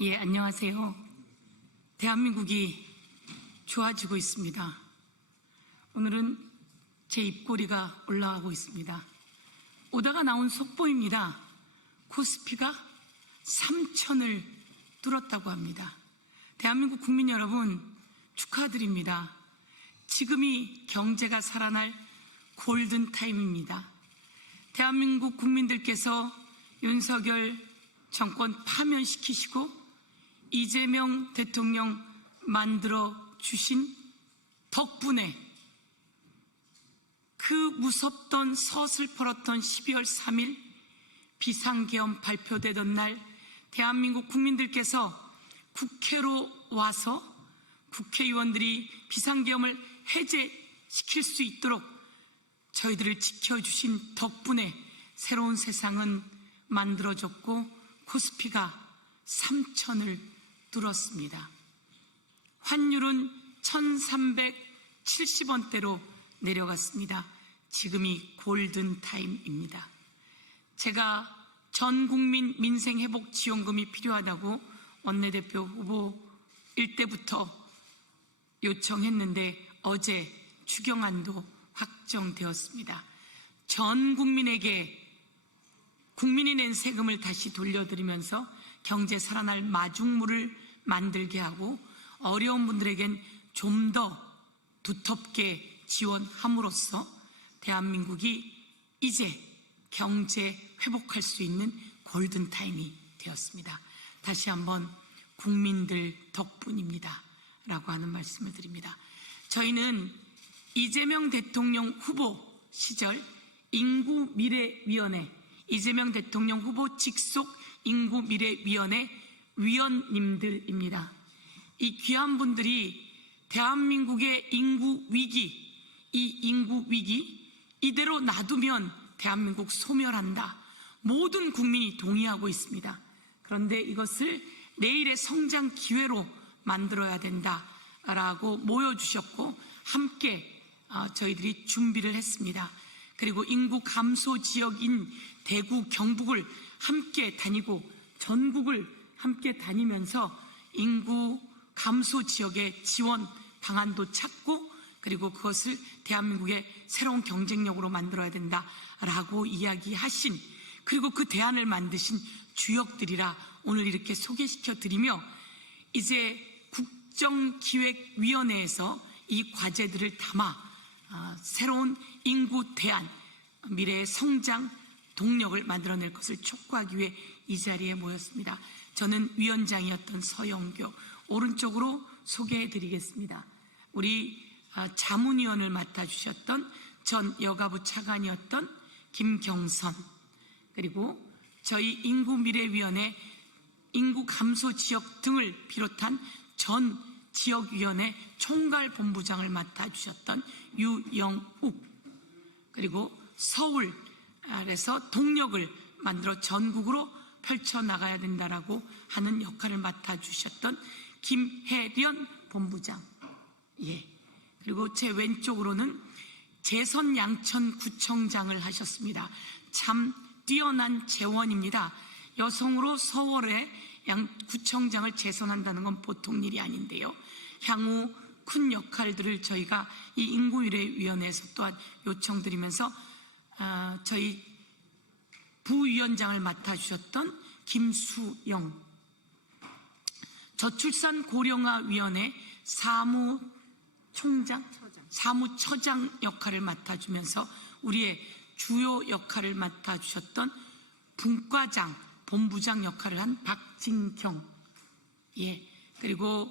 예, 안녕하세요. 대한민국이 좋아지고 있습니다. 오늘은 제 입꼬리가 올라가고 있습니다. 오다가 나온 속보입니다. 코스피가 3,000을 뚫었다고 합니다. 대한민국 국민 여러분, 축하드립니다. 지금이 경제가 살아날 골든타임입니다. 대한민국 국민들께서 윤석열 정권 파면시키시고 이재명 대통령 만들어 주신 덕분에 그 무섭던 서슬퍼렇던 12월 3일 비상계엄 발표되던 날 대한민국 국민들께서 국회로 와서 국회의원들이 비상계엄을 해제시킬 수 있도록 저희들을 지켜주신 덕분에 새로운 세상은 만들어졌고 코스피가 3,000을 뚫었습니다. 환율은 1,370원대로 내려갔습니다. 지금이 골든타임입니다. 제가 전국민 민생회복지원금이 필요하다고 원내대표 후보일 때부터 요청했는데 어제 추경안도 확정되었습니다. 전 국민에게 국민이 낸 세금을 다시 돌려드리면서 경제 살아날 마중물을 만들게 하고 어려운 분들에겐 좀 더 두텁게 지원함으로써 대한민국이 이제 경제 회복할 수 있는 골든타임이 되었습니다. 다시 한번 국민들 덕분입니다 라고 하는 말씀을 드립니다. 저희는 이재명 대통령 후보 시절 인구미래위원회, 이재명 대통령 후보 직속 인구미래위원회 위원님들입니다. 이 귀한 분들이 대한민국의 인구위기, 이 인구위기 이대로 놔두면 대한민국 소멸한다. 모든 국민이 동의하고 있습니다. 그런데 이것을 내일의 성장 기회로 만들어야 된다라고 모여주셨고 함께 저희들이 준비를 했습니다. 그리고 인구 감소 지역인 대구, 경북을 함께 다니고 전국을 함께 다니면서 인구 감소 지역의 지원 방안도 찾고 그리고 그것을 대한민국의 새로운 경쟁력으로 만들어야 된다라고 이야기하신 그리고 그 대안을 만드신 주역들이라 오늘 이렇게 소개시켜드리며 이제 국정기획위원회에서 이 과제들을 담아 새로운 인구 대안, 미래의 성장 동력을 만들어낼 것을 촉구하기 위해 이 자리에 모였습니다. 저는 위원장이었던 서영교, 오른쪽으로 소개해드리겠습니다. 우리 자문위원을 맡아주셨던 전 여가부 차관이었던 김경선, 그리고 저희 인구미래위원회 인구감소지역 등을 비롯한 전 지역위원회 총괄본부장을 맡아주셨던 유영욱, 그리고 서울에서 동력을 만들어 전국으로 펼쳐나가야 된다라고 하는 역할을 맡아주셨던 김혜련 본부장, 그리고 제 왼쪽으로는 재선 양천구청장을 하셨습니다. 참 뛰어난 재원입니다. 여성으로 서울의 구청장을 재선한다는 건 보통 일이 아닌데요. 향후 큰 역할들을 저희가 이 인구미래위원회에서 또한 요청드리면서 저희 부위원장을 맡아주셨던 김수영, 저출산 고령화위원회 사무처장 역할을 맡아주면서 우리의 주요 역할을 맡아주셨던 분과장, 본부장 역할을 한 박진경, 그리고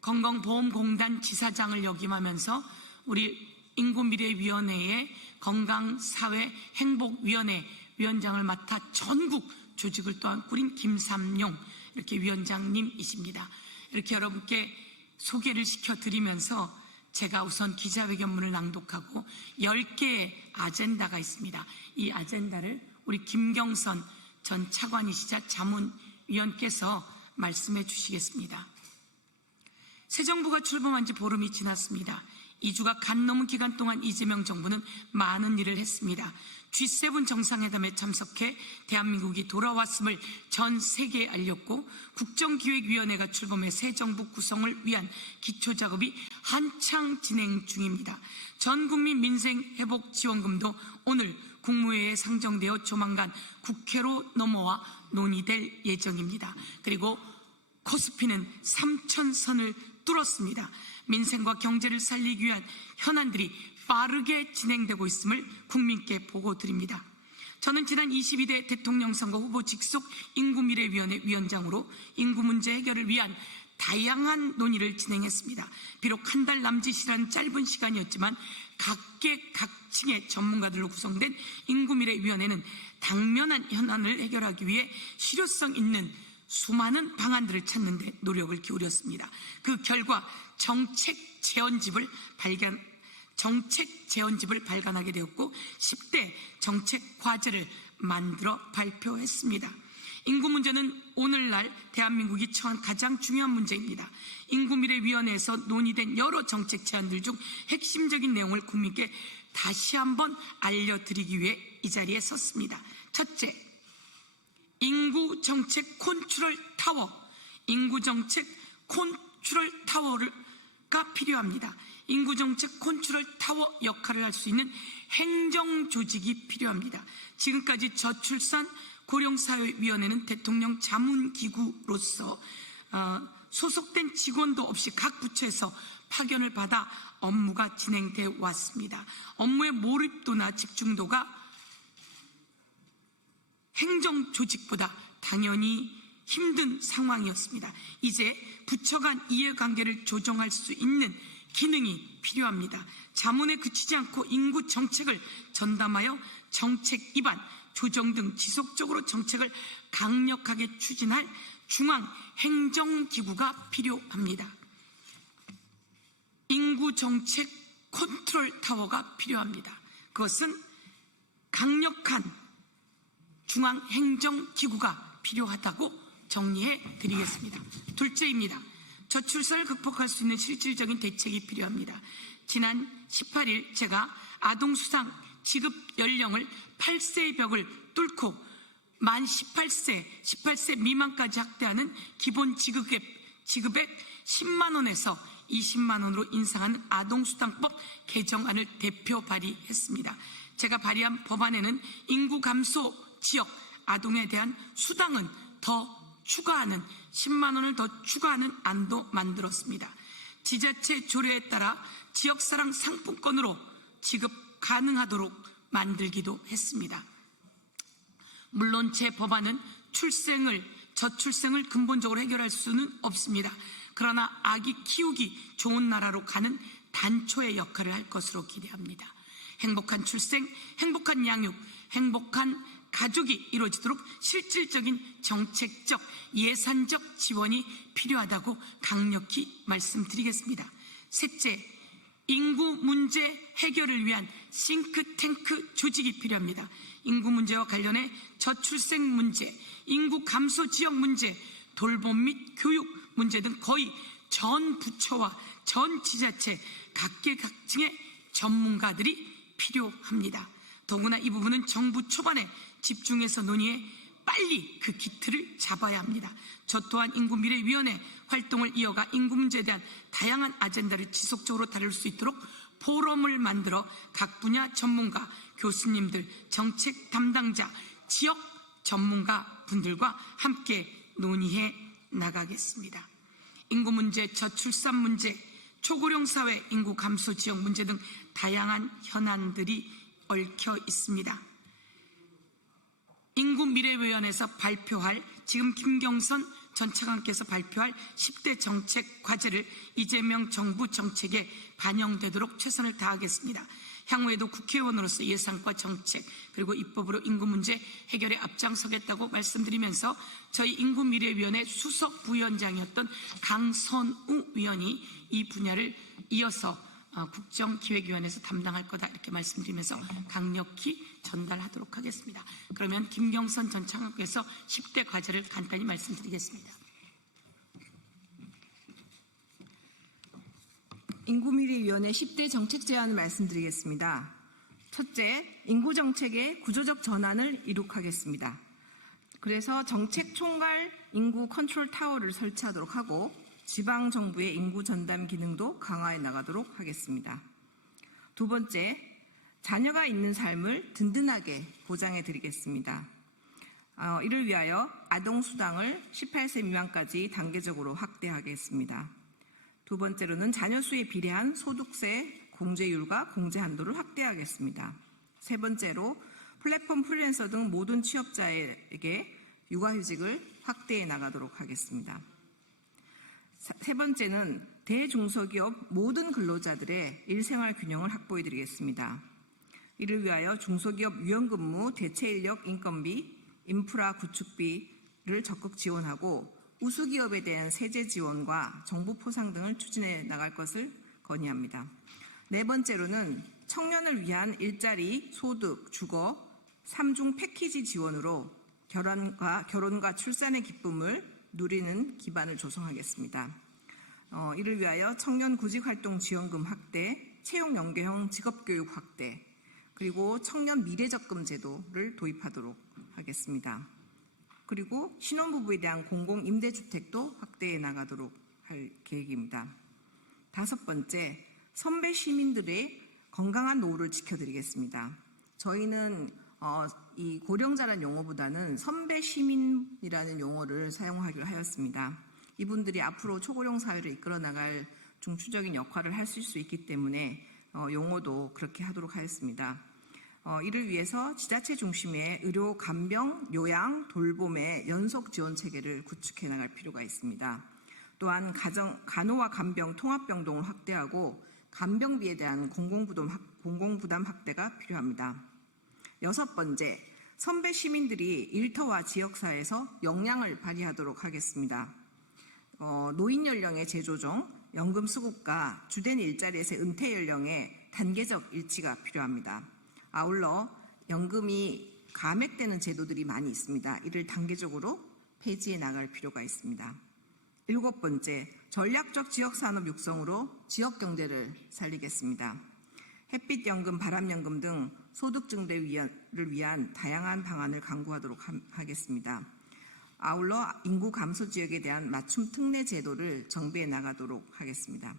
건강보험공단 지사장을 역임하면서 우리 인구미래위원회의 건강사회행복위원회 위원장을 맡아 전국 조직을 또한 꾸린 김삼용 이렇게 위원장님이십니다. 이렇게 여러분께 소개를 시켜드리면서 제가 우선 기자회견문을 낭독하고 10개의 아젠다가 있습니다. 이 아젠다를 우리 김경선 전 차관이시자 자문위원께서 말씀해 주시겠습니다. 새 정부가 출범한 지 보름이 지났습니다. 2주가 간 넘은 기간 동안 이재명 정부는 많은 일을 했습니다. G7 정상회담에 참석해 대한민국이 돌아왔음을 전 세계에 알렸고, 국정기획위원회가 출범해 새 정부 구성을 위한 기초작업이 한창 진행 중입니다. 전국민 민생회복지원금도 오늘 국무회의에 상정되어 조만간 국회로 넘어와 논의될 예정입니다. 그리고 코스피는 3,000선을 뚫었습니다. 민생과 경제를 살리기 위한 현안들이 빠르게 진행되고 있음을 국민께 보고드립니다. 저는 지난 22대 대통령 선거 후보 직속 인구미래위원회 위원장으로 인구 문제 해결을 위한 다양한 논의를 진행했습니다. 비록 한 달 남짓이라는 짧은 시간이었지만 각계각층의 전문가들로 구성된 인구미래위원회는 당면한 현안을 해결하기 위해 실효성 있는 수많은 방안들을 찾는 데 노력을 기울였습니다. 그 결과 정책 재원집을 발간하게 되었고 10대 정책 과제를 만들어 발표했습니다. 인구 문제는 오늘날 대한민국이 처한 가장 중요한 문제입니다. 인구미래위원회에서 논의된 여러 정책 제안들 중 핵심적인 내용을 국민께 다시 한번 알려드리기 위해 이 자리에 섰습니다. 첫째, 인구정책 컨트롤 타워, 인구정책 컨트롤 타워가 필요합니다. 인구정책 컨트롤 타워 역할을 할 수 있는 행정조직이 필요합니다. 지금까지 저출산 고령사회위원회는 대통령 자문기구로서 소속된 직원도 없이 각 부처에서 파견을 받아 업무가 진행되어 왔습니다. 업무의 몰입도나 집중도가 행정조직보다 당연히 힘든 상황이었습니다. 이제 부처 간 이해관계를 조정할 수 있는 기능이 필요합니다. 자문에 그치지 않고 인구 정책을 전담하여 정책 입안, 조정 등 지속적으로 정책을 강력하게 추진할 중앙행정기구가 필요합니다. 인구정책 컨트롤 타워가 필요합니다. 그것은 강력한 중앙행정기구가 필요하다고 정리해 드리겠습니다. 둘째입니다. 저출산을 극복할 수 있는 실질적인 대책이 필요합니다. 지난 18일 제가 아동수당 지급 연령을 8세의 벽을 뚫고 만 18세 미만까지 확대하는 기본 지급액 10만 원에서 20만 원으로 인상하는 아동수당법 개정안을 대표 발의했습니다. 제가 발의한 법안에는 인구 감소 지역 아동에 대한 수당은 더 추가하는 10만 원을 더 추가하는 안도 만들었습니다. 지자체 조례에 따라 지역사랑 상품권으로 지급 가능하도록 만들기도 했습니다. 물론 제 법안은 저출생을 근본적으로 해결할 수는 없습니다. 그러나 아기 키우기 좋은 나라로 가는 단초의 역할을 할 것으로 기대합니다. 행복한 출생, 행복한 양육, 행복한 가족이 이루어지도록 실질적인 정책적, 예산적 지원이 필요하다고 강력히 말씀드리겠습니다. 셋째, 인구 문제 해결을 위한 싱크탱크 조직이 필요합니다. 인구 문제와 관련해 저출생 문제, 인구 감소 지역 문제, 돌봄 및 교육 문제 등 거의 전 부처와 전 지자체 각계각층의 전문가들이 필요합니다. 더구나 이 부분은 정부 초반에 집중해서 논의해 빨리 그 기틀을 잡아야 합니다. 저 또한 인구미래위원회 활동을 이어가 인구 문제에 대한 다양한 아젠다를 지속적으로 다룰 수 있도록 포럼을 만들어 각 분야 전문가, 교수님들, 정책 담당자, 지역 전문가 분들과 함께 논의해 나가겠습니다. 인구 문제, 저출산 문제, 초고령 사회 인구 감소 지역 문제 등 다양한 현안들이 얽혀 있습니다. 인구미래위원회에서 발표할, 지금 김경선 전 차관께서 발표할 10대 정책 과제를 이재명 정부 정책에 반영되도록 최선을 다하겠습니다. 향후에도 국회의원으로서 예산과 정책 그리고 입법으로 인구 문제 해결에 앞장서겠다고 말씀드리면서 저희 인구미래위원회 수석 부위원장이었던 강선우 위원이 이 분야를 이어서 국정기획위원회에서 담당할 거다 이렇게 말씀드리면서 강력히 전달하도록 하겠습니다. 그러면 김경선 전 차관께서 10대 과제를 간단히 말씀드리겠습니다. 인구미래위원회 10대 정책 제안을 말씀드리겠습니다. 첫째, 인구정책의 구조적 전환을 이룩하겠습니다. 그래서 정책 총괄 인구 컨트롤 타워를 설치하도록 하고 지방정부의 인구 전담 기능도 강화해 나가도록 하겠습니다. 두 번째, 자녀가 있는 삶을 든든하게 보장해 드리겠습니다. 이를 위하여 아동수당을 18세 미만까지 단계적으로 확대하겠습니다. 두 번째로는 자녀 수에 비례한 소득세 공제율과 공제 한도를 확대하겠습니다. 세 번째로 플랫폼 프리랜서 등 모든 취업자에게 육아휴직을 확대해 나가도록 하겠습니다. 세 번째는 대중소기업 모든 근로자들의 일생활 균형을 확보해 드리겠습니다. 이를 위하여 중소기업 유연근무, 대체인력 인건비, 인프라 구축비를 적극 지원하고 우수기업에 대한 세제 지원과 정부 포상 등을 추진해 나갈 것을 건의합니다. 네 번째로는 청년을 위한 일자리, 소득, 주거, 3중 패키지 지원으로 결혼과 출산의 기쁨을 누리는 기반을 조성하겠습니다. 이를 위하여 청년 구직활동 지원금 확대, 채용 연계형 직업교육 확대, 그리고 청년 미래적금 제도를 도입하도록 하겠습니다. 그리고 신혼부부에 대한 공공임대주택도 확대해 나가도록 할 계획입니다. 다섯 번째, 선배 시민들의 건강한 노후를 지켜드리겠습니다. 저희는 이 고령자라는 용어보다는 선배 시민이라는 용어를 사용하기로 하였습니다. 이분들이 앞으로 초고령 사회를 이끌어 나갈 중추적인 역할을 하실 수 있기 때문에 용어도 그렇게 하도록 하였습니다. 이를 위해서 지자체 중심의 의료, 간병, 요양, 돌봄의 연속 지원 체계를 구축해 나갈 필요가 있습니다. 또한 간호와 간병, 통합병동을 확대하고 간병비에 대한 공공부담 확대가 필요합니다. 여섯 번째, 선배 시민들이 일터와 지역사회에서 역량을 발휘하도록 하겠습니다. 노인 연령의 재조정, 연금 수급과 주된 일자리에서의 은퇴 연령의 단계적 일치가 필요합니다. 아울러 연금이 감액되는 제도들이 많이 있습니다. 이를 단계적으로 폐지해 나갈 필요가 있습니다. 일곱 번째, 전략적 지역산업 육성으로 지역경제를 살리겠습니다. 햇빛연금, 바람연금 등 소득 증대를 위한 다양한 방안을 강구하도록 하겠습니다. 아울러 인구 감소 지역에 대한 맞춤 특례 제도를 정비해 나가도록 하겠습니다.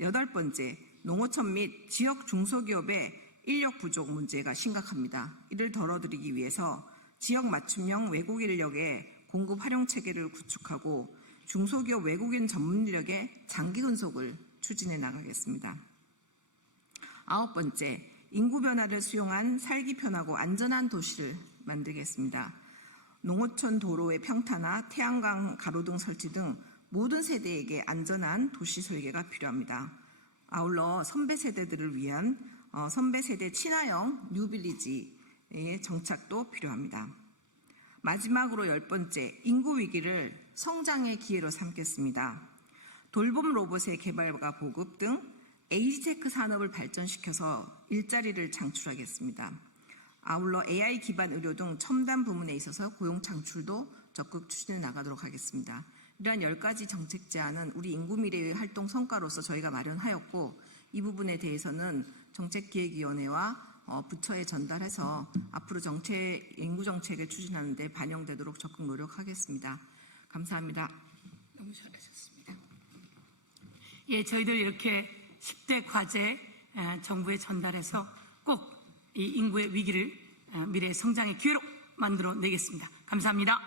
여덟 번째, 농어촌 및 지역 중소기업의 인력 부족 문제가 심각합니다. 이를 덜어드리기 위해서 지역 맞춤형 외국 인력의 공급 활용 체계를 구축하고 중소기업 외국인 전문 인력의 장기 근속을 추진해 나가겠습니다. 아홉 번째, 인구 변화를 수용한 살기 편하고 안전한 도시를 만들겠습니다. 농어촌 도로의 평탄화, 태양광 가로등 설치 등 모든 세대에게 안전한 도시 설계가 필요합니다. 아울러 선배 세대들을 위한 선배 세대 친화형 뉴빌리지의 정착도 필요합니다. 마지막으로 열 번째, 인구 위기를 성장의 기회로 삼겠습니다. 돌봄 로봇의 개발과 보급 등 에이지테크 산업을 발전시켜서 일자리를 창출하겠습니다. 아울러 AI 기반 의료 등 첨단 부문에 있어서 고용 창출도 적극 추진해 나가도록 하겠습니다. 이러한 10가지 정책 제안은 우리 인구미래의 활동 성과로서 저희가 마련하였고, 이 부분에 대해서는 정책기획위원회와 부처에 전달해서 앞으로 인구정책을 추진하는 데 반영되도록 적극 노력하겠습니다. 감사합니다. 너무 잘하셨습니다. 예, 저희들 이렇게 10대 과제 정부에 전달해서 꼭 이 인구의 위기를 미래의 성장의 기회로 만들어 내겠습니다. 감사합니다.